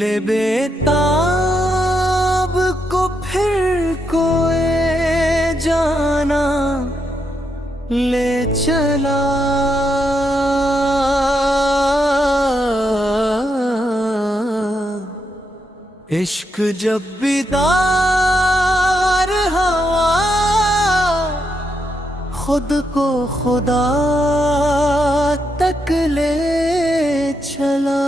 दिल बेताब को फिर कोई जाना ले चला। इश्क जब बेदार हवा खुद को खुदा तक ले चला।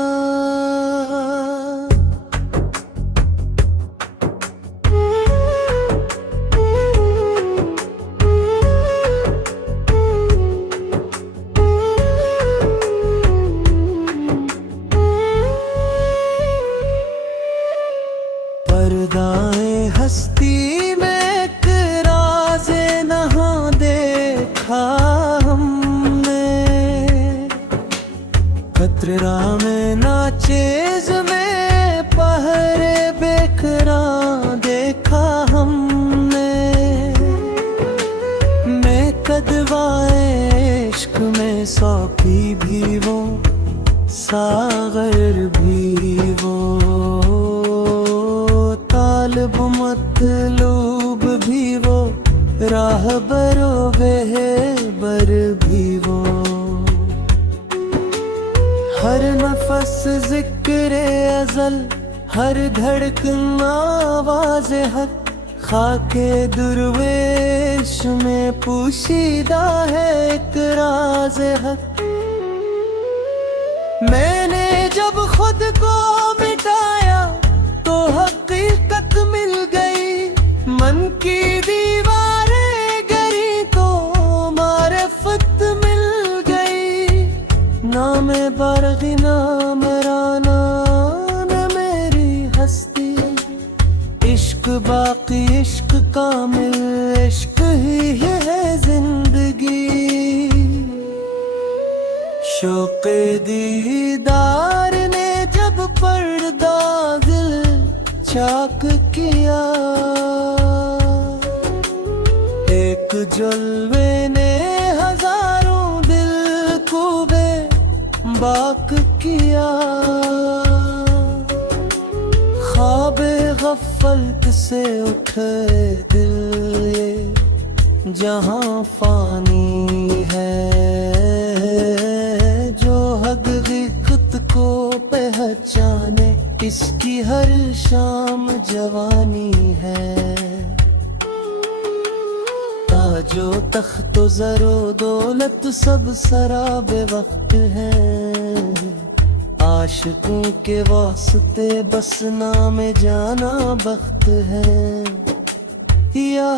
पर्दाए हस्ती में एक राज़े नहां देखा हमने, कतरा में नाचेज में पहरे बेकरा देखा हमने। मैं कदवाए इश्क में सौंपी भी वो सागर भी वो, तालब मतलूब भी वो, राहबरो बेहबर भी वो। हर नफस जिक्र अज़ल, हर धड़कन आवाज़ हक, खाके दुर्वेश में पोशीदा है एक राज़ हक। मैंने जब खुद को मिटाया तो हकीकत मिल गई, मन की दीवारें गिरी तो मारिफत मिल गई। नाम बरगी नाम राना न मेरी हस्ती, इश्क बाकी इश्क कामिल, इश्क ही है जिंदगी। शौक़ दीदार ने जब पर्दा दिल चाक किया, एक जलवे ने हजारों दिल को बेबाक किया। ख्वाबे गफलत से उठे दिल ये जहां फानी है, जो हकीकत को पहचाने इसकी हर शाम जवानी है। ताजो तख्तो जरो दौलत सब सराबे वक्त है, आशिकों के वास्ते बस नाम जाना बख्त है। या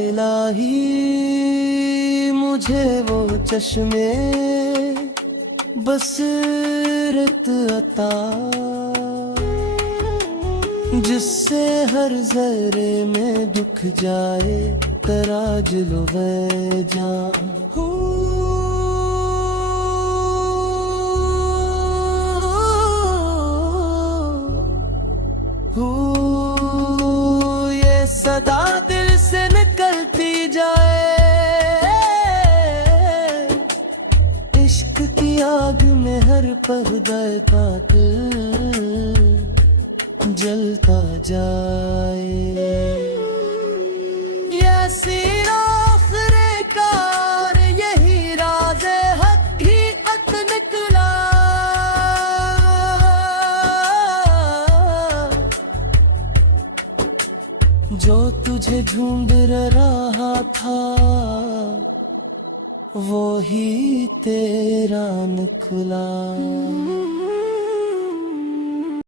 इलाही मुझे वो चश्मे बसीरत अता, जिससे हर ज़र्रे में दुख जाए तराज लुग़े जान। ये सदा दिल से निकलती जाए, इश्क की आग में हर पर्दा कातिल जलता जाए। ऐसी आखिरे कार यही राज़े हकीकत निकला, जो तुझे ढूंढ रहा था वो ही तेरा निकला।